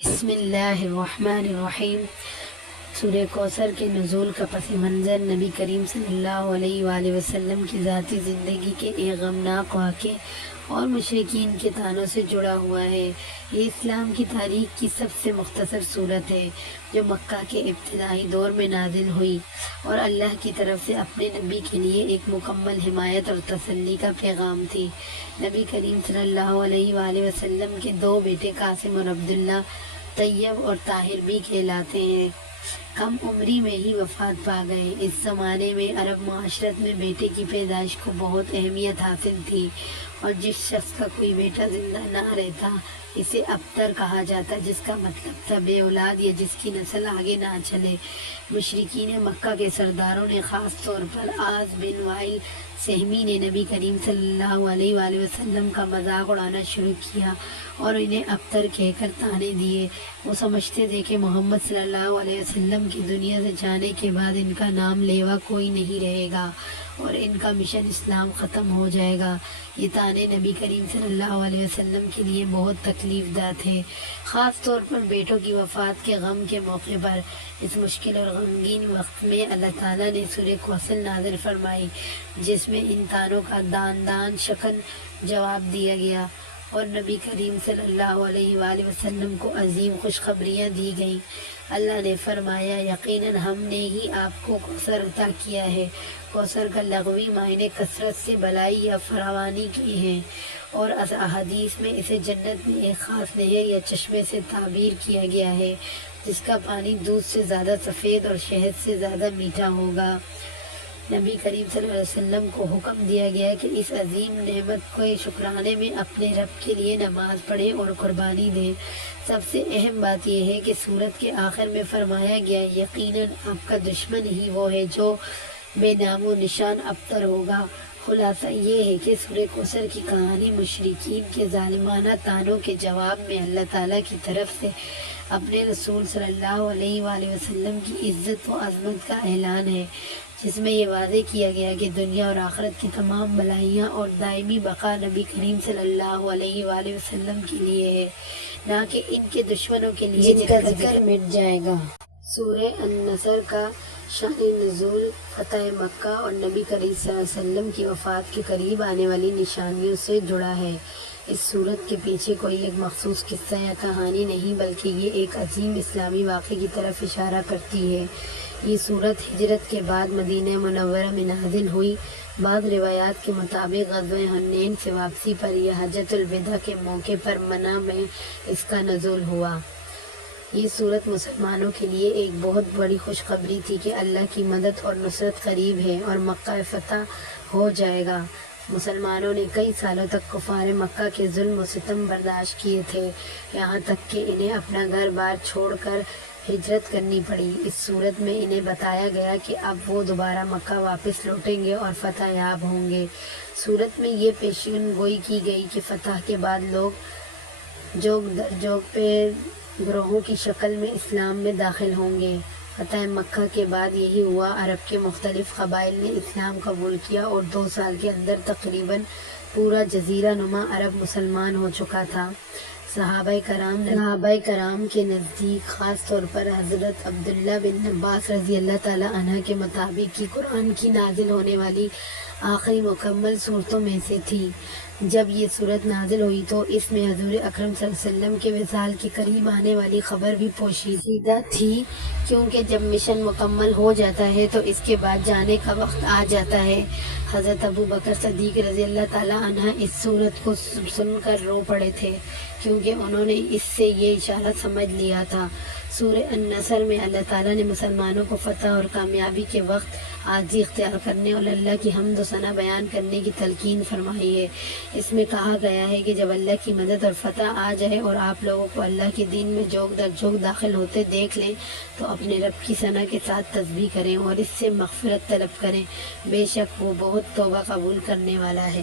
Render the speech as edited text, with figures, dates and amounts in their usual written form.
بسم اللہ الرحمن الرحیم۔ سورہ کوثر کے نزول کا پس منظر نبی کریم صلی اللہ علیہ وآلہ وسلم کی ذاتی زندگی کے ایک غمناک واقعے اور مشرکین کے طعنوں سے جڑا ہوا ہے۔ یہ اسلام کی تاریخ کی سب سے مختصر صورت ہے جو مکہ کے ابتدائی دور میں نازل ہوئی اور اللہ کی طرف سے اپنے نبی کے لیے ایک مکمل حمایت اور تسلی کا پیغام تھی۔ نبی کریم صلی اللہ علیہ وآلہ وسلم کے دو بیٹے قاسم اور عبداللہ طیب اور طاہر بھی کہلاتے ہیں۔ کم عمری میں ہی وفات پا گئے۔ اس زمانے میں عرب معاشرت میں بیٹے کی پیدائش کو بہت اہمیت حاصل تھی اور جس شخص کا کوئی بیٹا زندہ نہ رہتا اسے ابتر کہا جاتا، جس کا مطلب تھا بے اولاد یا جس کی نسل آگے نہ چلے۔ مشرکین مکہ کے سرداروں نے خاص طور پر عاص بن وائل سہمی نے نبی کریم صلی اللہ علیہ وآلہ وسلم کا مذاق اڑانا شروع کیا اور انہیں ابتر کہہ کر طعنے دیے۔ وہ سمجھتے تھے کہ محمد صلی اللہ علیہ وسلم کی دنیا سے جانے کے بعد ان کا نام لیوا کوئی نہیں رہے گا اور ان کا مشن اسلام ختم ہو جائے گا۔ یہ طعنے نبی کریم صلی اللہ علیہ وسلم کے لیے بہت تکلیف دہ تھے، خاص طور پر بیٹوں کی وفات کے غم کے موقع پر۔ اس مشکل اور غمگین وقت میں اللہ تعالیٰ نے سورہ کوثر نازل فرمائی جس میں ان طعنوں کا دان شکن جواب دیا گیا اور نبی کریم صلی اللہ علیہ وآلہ وسلم کو عظیم خوشخبریاں دی گئیں۔ اللہ نے فرمایا، یقیناً ہم نے ہی آپ کو کوثر عطا کیا ہے۔ کوثر کا لغوی معنی کثرت سے بلائی یا فراوانی کی ہے اور احادیث میں اسے جنت میں ایک خاص نہر یا چشمے سے تعبیر کیا گیا ہے جس کا پانی دودھ سے زیادہ سفید اور شہد سے زیادہ میٹھا ہوگا۔ نبی کریم صلی اللہ علیہ وسلم کو حکم دیا گیا کہ اس عظیم نعمت کے شکرانے میں اپنے رب کے لیے نماز پڑھیں اور قربانی دیں۔ سب سے اہم بات یہ ہے کہ سورت کے آخر میں فرمایا گیا، یقیناً آپ کا دشمن ہی وہ ہے جو بے نام و نشان ابتر ہوگا۔ خلاصہ یہ ہے کہ سورہ کوثر کی کہانی مشرکین کے ظالمانہ طعنوں کے جواب میں اللہ تعالیٰ کی طرف سے اپنے رسول صلی اللہ علیہ وآلہ وسلم کی عزت و عظمت کا اعلان ہے، جس میں یہ واضح کیا گیا کہ دنیا اور آخرت کی تمام بلائیاں اور دائمی بقا نبی کریم صلی اللہ علیہ وآلہ وسلم کے لیے ہے، نہ کہ ان کے دشمنوں کے لیے جن کا ذکر مٹ جائے گا۔ سورہ النصر کا شان نزول فتح مکہ اور نبی کریم صلی اللہ علیہ وسلم کی وفات کے قریب آنے والی نشانیوں سے جڑا ہے۔ اس سورت کے پیچھے کوئی ایک مخصوص قصہ یا کہانی نہیں بلکہ یہ ایک عظیم اسلامی واقعے کی طرف اشارہ کرتی ہے۔ یہ سورت ہجرت کے بعد مدینہ منورہ میں نازل ہوئی۔ بعض روایات کے مطابق غزوہ حنین سے واپسی پر یا حجۃ الوداع کے موقع پر منی میں اس کا نزول ہوا۔ یہ سورت مسلمانوں کے لیے ایک بہت بڑی خوشخبری تھی کہ اللہ کی مدد اور نصرت قریب ہے اور مکہ فتح ہو جائے گا۔ مسلمانوں نے کئی سالوں تک کفار مکہ کے ظلم و ستم برداشت کیے تھے، یہاں تک کہ انہیں اپنا گھر بار چھوڑ کر ہجرت کرنی پڑی۔ اس صورت میں انہیں بتایا گیا کہ اب وہ دوبارہ مکہ واپس لوٹیں گے اور فتح یاب ہوں گے۔ صورت میں یہ پیشین گوئی کی گئی کہ فتح کے بعد لوگ جوگ در جوگ پہ گروہوں کی شکل میں اسلام میں داخل ہوں گے۔ فتح مکہ کے بعد یہی ہوا۔ عرب کے مختلف قبائل نے اسلام قبول کیا اور 2 سال کے اندر تقریباً پورا جزیرہ نما عرب مسلمان ہو چکا تھا۔ صحابہ کرام کے نزدیک، خاص طور پر حضرت عبداللہ بن عباس رضی اللہ تعالیٰ عنہ کے مطابق، کہ قرآن کی نازل ہونے والی آخری مکمل صورتوں میں سے تھی۔ جب یہ صورت نازل ہوئی تو اس میں حضور اکرم صلی اللہ علیہ وسلم کے وصال کے قریب آنے والی خبر بھی پوشیدہ تھی، کیونکہ جب مشن مکمل ہو جاتا ہے تو اس کے بعد جانے کا وقت آ جاتا ہے۔ حضرت ابو بکر صدیق رضی اللہ تعالیٰ عنہ اس صورت کو سن کر رو پڑے تھے، کیونکہ انہوں نے اس سے یہ اشارہ سمجھ لیا تھا۔ سورہ النصر میں اللہ تعالیٰ نے مسلمانوں کو فتح اور کامیابی کے وقت عاجزی اختیار کرنے اور اللہ کی حمد و ثنا بیان کرنے کی تلقین فرمائی ہے۔ اس میں کہا گیا ہے کہ جب اللہ کی مدد اور فتح آ جائے اور آپ لوگوں کو اللہ کے دین میں جوگ در جوگ داخل ہوتے دیکھ لیں تو اپنے رب کی ثنا کے ساتھ تسبیح کریں اور اس سے مغفرت طلب کریں، بے شک وہ بہت توبہ قبول کرنے والا ہے۔